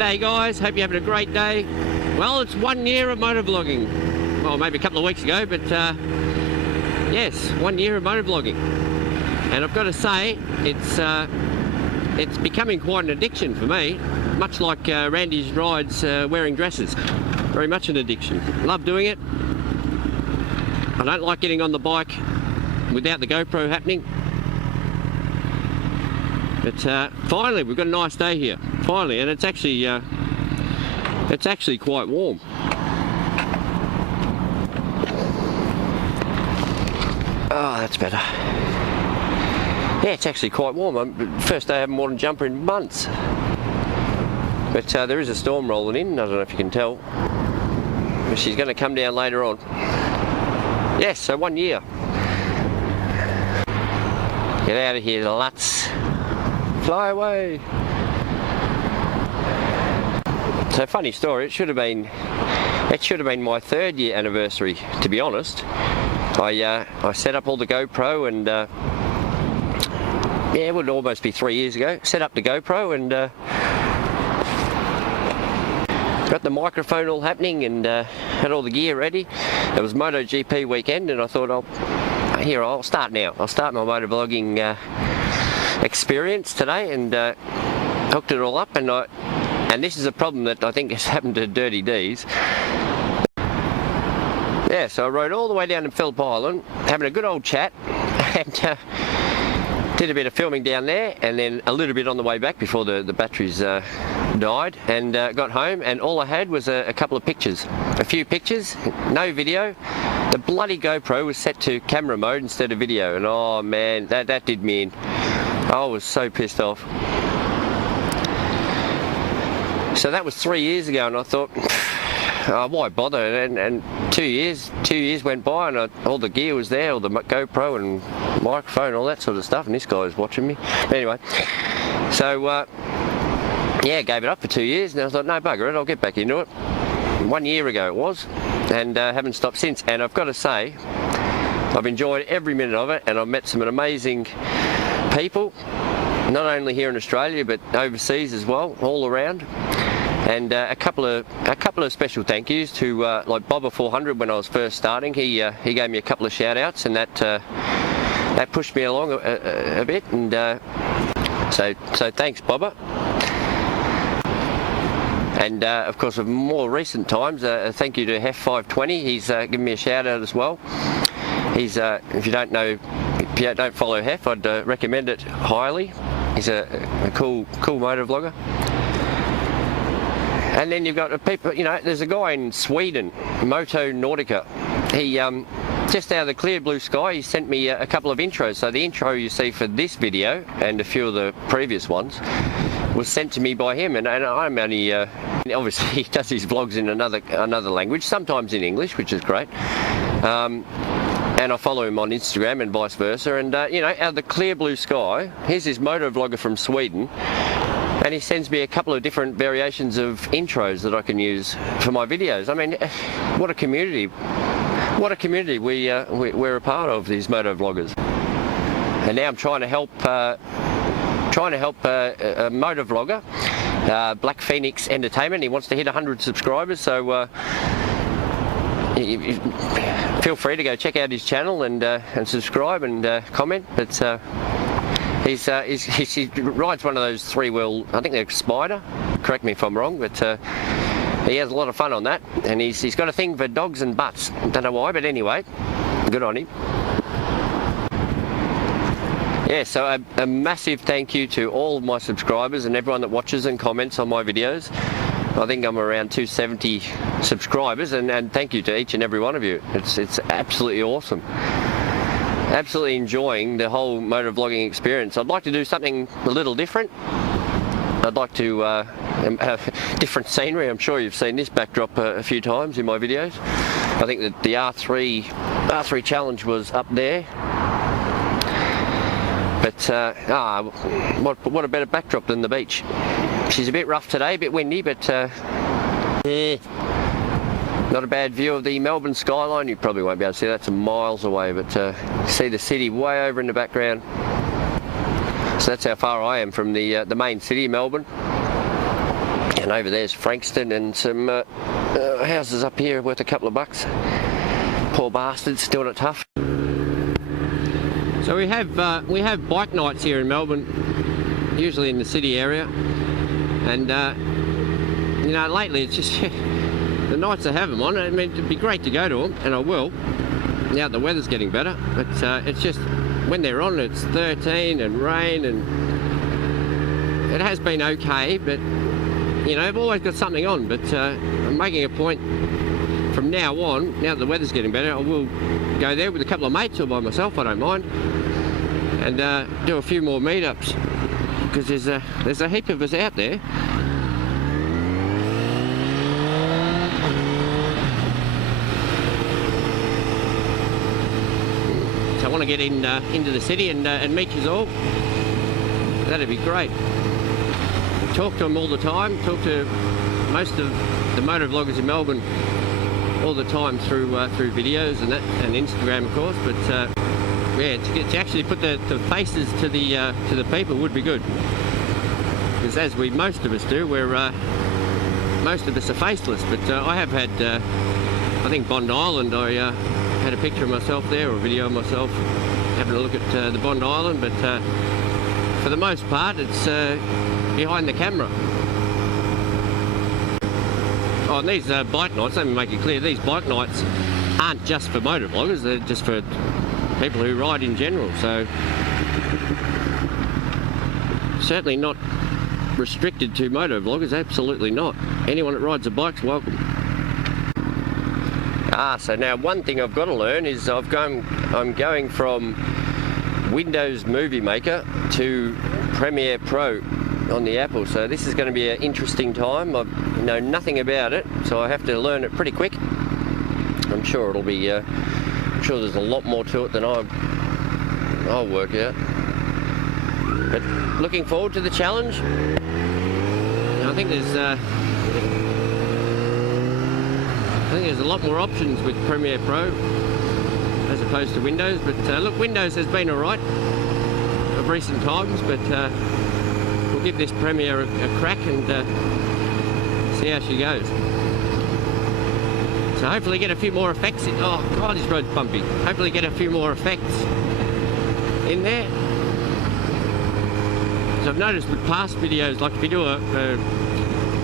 G'day guys, hope you're having a great day. Well, it's 1 year of motovlogging. Well, maybe a couple of weeks ago, but yes, 1 year of motovlogging. And I've got to say, it's becoming quite an addiction for me, much like Randy's rides wearing dresses. Very much an addiction. Love doing it. I don't like getting on the bike without the GoPro happening. But finally, we've got a nice day here. Finally, and it's actually quite warm. Oh, that's better. Yeah, it's actually quite warm. First day I haven't worn a jumper in months. But there is a storm rolling in. I don't know if you can tell. But she's going to come down later on. Yes, so 1 year. Get out of here, Lutz. Fly away. So funny story, it should have been my 3rd year anniversary, to be honest. I set up all the GoPro and yeah, it would almost be 3 years ago. Set up the GoPro and got the microphone all happening and had all the gear ready. It was MotoGP weekend and I thought, I'll start now. I'll start my motovlogging experience today and hooked it all up, and this is a problem that I think has happened to Dirty D's. Yeah, so I rode all the way down to Phillip Island, having a good old chat, and did a bit of filming down there, and then a little bit on the way back before the batteries died, and got home, and all I had was a couple of pictures. A few pictures, no video. The bloody GoPro was set to camera mode instead of video, and oh man, that did me in. I was so pissed off. So that was 3 years ago, and I thought, oh, why bother? And 2 years went by, and all the gear was there, all the GoPro and microphone, all that sort of stuff, and this guy was watching me. Anyway, so yeah, gave it up for 2 years, and I thought, no, bugger it, I'll get back into it. 1 year ago it was, and haven't stopped since. And I've got to say, I've enjoyed every minute of it, and I've met some amazing people, not only here in Australia but overseas as well, all around. And a couple of special thank yous to like Bobber400 when I was first starting. He gave me a couple of shout outs, and that pushed me along a bit, and so thanks, Bobber. And of course, of more recent times, a thank you to Hef520. He's given me a shout out as well. He's if you don't follow Hef, I'd recommend it highly. He's a cool motovlogger. And then you've got people, you know, there's a guy in Sweden, Moto Nordica. He just out of the clear blue sky, he sent me a couple of intros. So the intro you see for this video and a few of the previous ones was sent to me by him, and I'm only obviously he does his vlogs in another language, sometimes in English, which is great. And I follow him on Instagram and vice versa, and you know, out of the clear blue sky, here's this motovlogger from Sweden, and he sends me a couple of different variations of intros that I can use for my videos. I mean, what a community! What a community we're a part of, these motovloggers. And now I'm trying to help a motovlogger, Black Phoenix Entertainment. He wants to hit 100 subscribers, so feel free to go check out his channel and subscribe and comment. But he rides one of those 3-wheel, I think they're Spider, correct me if I'm wrong, but he has a lot of fun on that, and he's got a thing for dogs and butts. Don't know why, but anyway, good on him. Yeah, so a massive thank you to all of my subscribers and everyone that watches and comments on my videos. I think I'm around 270 subscribers, and thank you to each and every one of you. It's absolutely awesome. Absolutely enjoying the whole motovlogging experience. I'd like to do something a little different. I'd like to have different scenery. I'm sure you've seen this backdrop a few times in my videos. I think that the R3 challenge was up there. But what a better backdrop than the beach. She's a bit rough today, a bit windy, but yeah, not a bad view of the Melbourne skyline. You probably won't be able to see that, some miles away, but see the city way over in the background. So that's how far I am from the main city, Melbourne. And And over there's Frankston and some houses up here worth a couple of bucks. Poor bastards, doing it tough. So we have bike nights here in Melbourne, usually in the city area, and you know, lately it's just the nights I have them on. I mean, it'd be great to go to them, and I will. Now the weather's getting better, but it's just when they're on, it's 13 and rain, and it has been okay, but you know, I've always got something on. But I'm making a point from now on, now that the weather's getting better, I will go there with a couple of mates or by myself, I don't mind, and do a few more meetups, because there's a heap of us out there. So I want to get into the city and meet you all. That'd be great. Talk to them all the time, talk to most of the motovloggers in Melbourne all the time through videos and that, and Instagram of course, but yeah, to actually put the faces to the people would be good, because as most of us do, most of us are faceless. But I have had, I think Bondi Island, I had a picture of myself there, or a video of myself having a look at the Bondi Island, but for the most part it's behind the camera. Oh, and these bike nights, let me make it clear, these bike nights aren't just for motovloggers, they're just for people who ride in general, so certainly not restricted to motovloggers, absolutely not. Anyone that rides a bike's welcome. So now one thing I've got to learn is I'm going from Windows Movie Maker to Premiere Pro on the Apple, so this is going to be an interesting time. I know nothing about it, so I have to learn it pretty quick. I'm sure it'll be I'm sure there's a lot more to it than I'll work out, but looking forward to the challenge. I think there's a lot more options with Premiere Pro as opposed to Windows, but look, Windows has been alright of recent times, but we'll give this Premiere a crack and see how she goes. So hopefully get a few more effects in. Oh God, this road's bumpy. Hopefully get a few more effects in there. So I've noticed with past videos, like if you do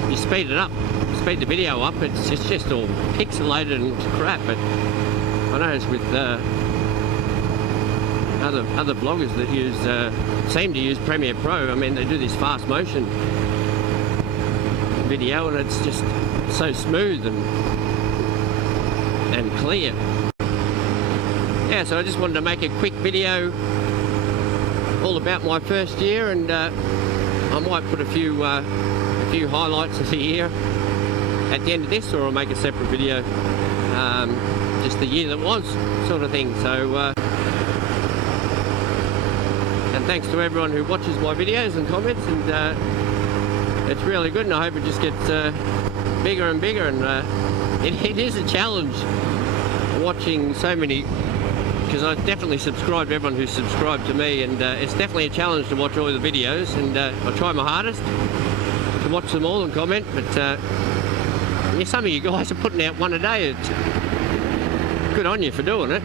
you speed it up, speed the video up, it's just all pixelated and looks crap. But I noticed with other bloggers that seem to use Premiere Pro, I mean, they do this fast motion video and it's just so smooth and clear. Yeah, so I just wanted to make a quick video all about my first year, and I might put a few highlights of the year at the end of this, or I'll make a separate video, just the year that was, sort of thing. So and thanks to everyone who watches my videos and comments, and it's really good, and I hope it just gets bigger and bigger. And it is a challenge watching so many, because I definitely subscribe to everyone who's subscribed to me, and it's definitely a challenge to watch all the videos, and I try my hardest to watch them all and comment, but yeah, some of you guys are putting out one a day. It's good on you for doing it.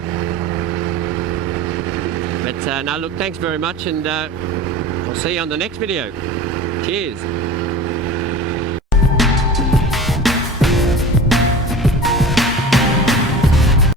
But no, look, thanks very much, and I'll see you on the next video. Cheers.